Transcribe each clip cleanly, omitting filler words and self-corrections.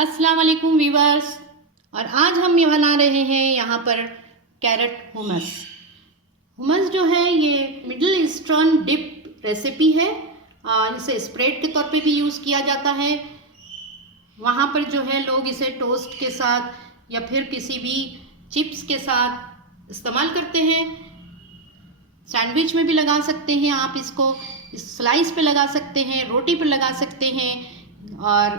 अस्सलाम वालेकुम वीवर्स। और आज हम ये बना रहे हैं यहाँ पर कैरेट हुमस। हुमस जो है ये मिडिल ईस्टर्न डिप रेसिपी है। इसे स्प्रेड के तौर पे भी यूज़ किया जाता है। वहाँ पर जो है लोग इसे टोस्ट के साथ या फिर किसी भी चिप्स के साथ इस्तेमाल करते हैं। सैंडविच में भी लगा सकते हैं आप इसको, स्लाइस पे लगा सकते हैं, रोटी पे लगा सकते हैं और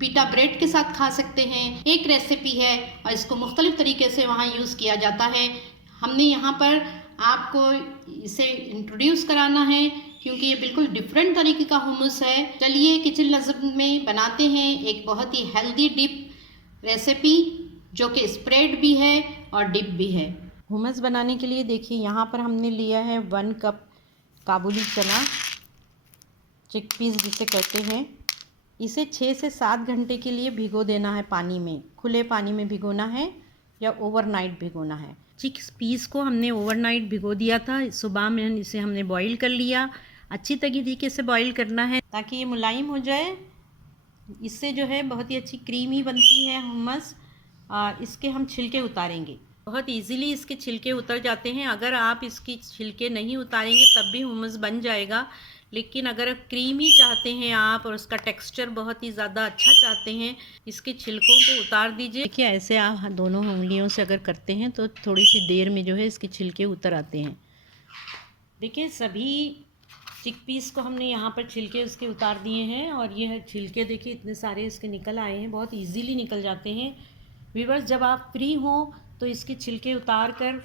पीटा ब्रेड के साथ खा सकते हैं। एक रेसिपी है और इसको मुख्तलिफ तरीके से वहाँ यूज़ किया जाता है। हमने यहाँ पर आपको इसे इंट्रोड्यूस कराना है क्योंकि ये बिल्कुल डिफरेंट तरीके का हुमस है। चलिए किचन लज़्ज़त में बनाते हैं एक बहुत ही हेल्दी डिप रेसिपी जो कि स्प्रेड भी है और डिप भी है। हुमस बनाने के लिए देखिए यहाँ पर हमने लिया है 1 कप काबुली चना, चिकपीस जिसे कहते हैं। इसे 6 से 7 घंटे के लिए भिगो देना है पानी में, खुले पानी में भिगोना है या ओवरनाइट भिगोना है। चिकपीस को हमने ओवरनाइट भिगो दिया था, सुबह में इसे हमने बॉईल कर लिया। अच्छी तरीके से बॉईल करना है ताकि ये मुलायम हो जाए। इससे जो है बहुत ही अच्छी क्रीमी बनती है हुमस। इसके हम छिलके उतारेंगे, बहुत इजीली इसके छिलके उतर जाते हैं। अगर आप इसकी छिलके नहीं उतारेंगे तब भी हुमस बन जाएगा, लेकिन अगर क्रीमी चाहते हैं आप और उसका टेक्सचर बहुत ही ज़्यादा अच्छा चाहते हैं, इसके छिलकों को उतार दीजिए। देखिए ऐसे आप दोनों उंगलियों से अगर करते हैं तो थोड़ी सी देर में जो है इसके छिलके उतर आते हैं। देखिए सभी चिकपीस को हमने यहाँ पर छिलके उसके उतार दिए हैं और ये छिलके देखिए इतने सारे इसके निकल आए हैं, बहुत ईजीली निकल जाते हैं। व्यूअर्स, जब आप फ्री हों तो इसके छिलके उतार कर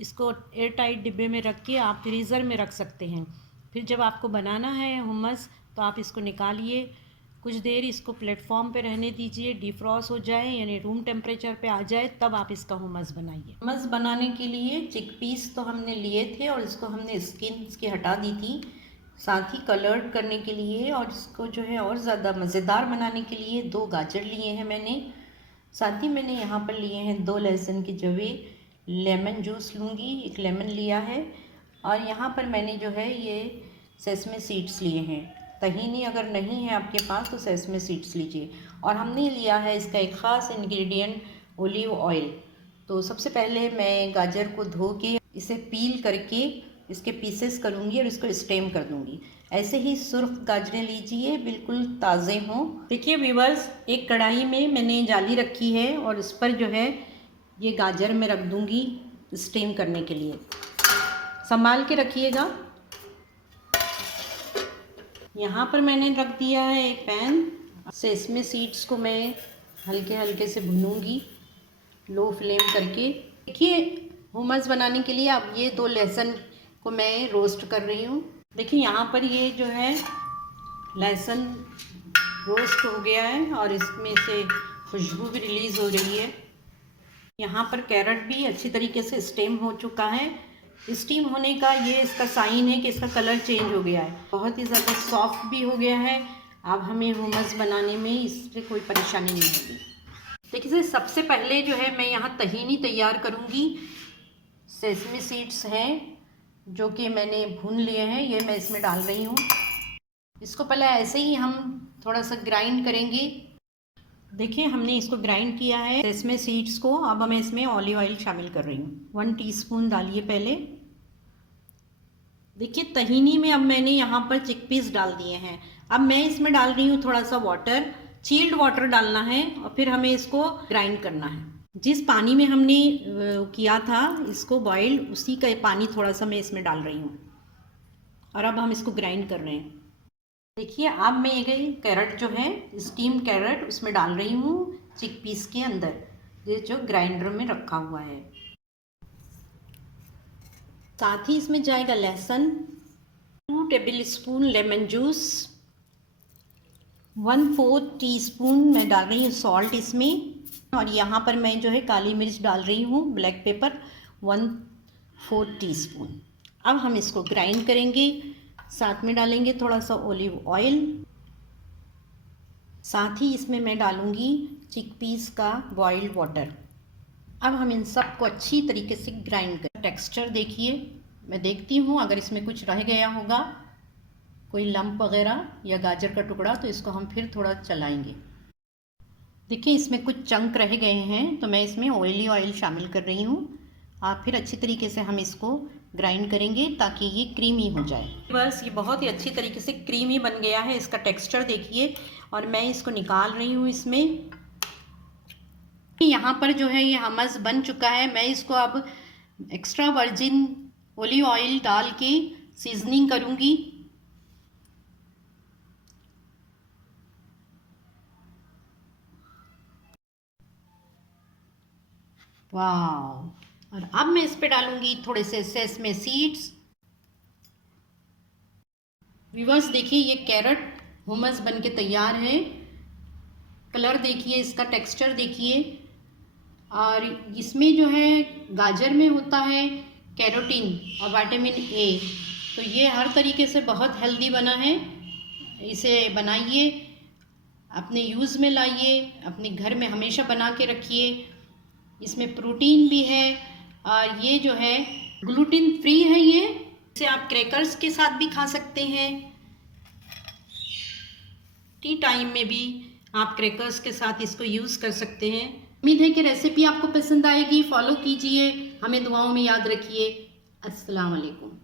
इसको एयर टाइट डिब्बे में रख के आप फ्रीज़र में रख सकते हैं। फिर जब आपको बनाना है हुमस तो आप इसको निकालिए, कुछ देर इसको प्लेटफॉर्म पे रहने दीजिए, डिफ्रॉस्ट हो जाए यानी रूम टेम्परेचर पे आ जाए, तब आप इसका हुमस बनाइए। हुमस बनाने के लिए चिकपीस तो हमने लिए थे और इसको हमने स्किन इसकी हटा दी थी। साथ ही कलर्ड करने के लिए और इसको जो है और ज़्यादा मज़ेदार बनाने के लिए 2 गाजर लिए हैं मैंने। साथ ही मैंने यहाँ पर लिए हैं 2 लहसुन की जवे, लेमन जूस लूँगी, 1 लेमन लिया है। और यहाँ पर मैंने जो है ये सेसमे सीड्स लिए हैं। तहीनी अगर नहीं है आपके पास तो सेसमे सीड्स लीजिए। और हमने लिया है इसका एक ख़ास इंग्रेडिएंट ओलिव ऑयल। तो सबसे पहले मैं गाजर को धो के इसे पील करके इसके पीसेस करूँगी और इसको स्टेम कर दूँगी। ऐसे ही सुर्ख गाजरें लीजिए, बिल्कुल ताज़े हों। देखिए व्यूअर्स, एक कढ़ाई में मैंने जाली रखी है और इस पर जो है ये गाजर मैं रख दूँगी स्टीम करने के लिए। संभाल के रखिएगा। यहाँ पर मैंने रख दिया है एक पैन। सेसमे सीड्स को मैं हल्के हल्के से भूनूंगी लो फ्लेम करके। देखिए हुमस बनाने के लिए अब ये 2 लहसुन को मैं रोस्ट कर रही हूँ। देखिए यहाँ पर ये जो है लहसुन रोस्ट हो गया है और इसमें से खुशबू भी रिलीज़ हो रही है। यहाँ पर कैरेट भी अच्छी तरीके से स्टीम हो चुका है। स्टीम होने का ये इसका साइन है कि इसका कलर चेंज हो गया है, बहुत ही ज़्यादा सॉफ्ट भी हो गया है। अब हमें हुमस बनाने में इससे कोई परेशानी नहीं होगी। देखिए सबसे पहले जो है मैं यहाँ तहीनी तैयार करूँगी। सेसमी सीड्स हैं जो कि मैंने भून लिए हैं, ये मैं इसमें डाल रही हूँ। इसको पहले ऐसे ही हम थोड़ा सा ग्राइंड करेंगे। देखिए हमने इसको ग्राइंड किया है सेसमे सीड्स को। अब मैं इसमें ऑलिव ऑयल शामिल कर रही हूँ। 1 टीस्पून डालिए पहले। देखिए तहीनी में अब मैंने यहाँ पर चिकपीस डाल दिए हैं। अब मैं इसमें डाल रही हूँ थोड़ा सा वाटर, चिल्ड वाटर डालना है और फिर हमें इसको ग्राइंड करना है। जिस पानी में हमने किया था इसको बॉयल, उसी का पानी थोड़ा सा मैं इसमें डाल रही हूँ और अब हम इसको ग्राइंड कर रहे हैं। देखिए अब मैं ये कैरेट जो है स्टीम कैरेट उसमें डाल रही हूँ चिकपीस के अंदर, ये जो ग्राइंडर में रखा हुआ है। साथ ही इसमें जाएगा लहसुन, 2 टेबलस्पून लेमन जूस, 1/4 टीस्पून मैं डाल रही हूँ सॉल्ट इसमें। और यहाँ पर मैं जो है काली मिर्च डाल रही हूँ, ब्लैक पेपर 1/4 टीस्पून। अब हम इसको ग्राइंड करेंगे। साथ में डालेंगे थोड़ा सा ओलिव ऑयल। साथ ही इसमें मैं डालूँगी चिकपीस का बॉइल्ड वाटर। अब हम इन सब को अच्छी तरीके से ग्राइंड करें। टेक्सचर देखिए, मैं देखती हूँ अगर इसमें कुछ रह गया होगा, कोई लंप वगैरह या गाजर का टुकड़ा, तो इसको हम फिर थोड़ा चलाएंगे। देखिए इसमें कुछ चंक रह गए हैं, तो मैं इसमें ऑयली ऑयल शामिल कर रही हूँ। आप फिर अच्छी तरीके से हम इसको ग्राइंड करेंगे ताकि ये क्रीमी हो जाए। बस ये बहुत ही अच्छी तरीके से क्रीमी बन गया है, इसका टेक्सचर देखिए। और मैं इसको निकाल रही हूँ इसमें। यहाँ पर जो है ये हमस बन चुका है। मैं इसको अब एक्स्ट्रा वर्जिन ओलिव ऑयल डाल के सीजनिंग करूँगी। वाह! और अब मैं इस पे डालूंगी थोड़े से सेसमे सीड्स। व्यूअर्स देखिए ये कैरेट हुमस बन के तैयार है। कलर देखिए, इसका टेक्सचर देखिए। और इसमें जो है गाजर में होता है कैरोटीन और विटामिन ए, तो ये हर तरीके से बहुत हेल्दी बना है। इसे बनाइए, अपने यूज़ में लाइए, अपने घर में हमेशा बना के रखिए। इसमें प्रोटीन भी है और ये जो है ग्लूटेन फ्री है। ये इसे आप क्रैकर्स के साथ भी खा सकते हैं। टी टाइम में भी आप क्रैकर्स के साथ इसको यूज़ कर सकते हैं। उम्मीद है कि रेसिपी आपको पसंद आएगी। फॉलो कीजिए, हमें दुआओं में याद रखिए। अस्सलाम वालेकुम।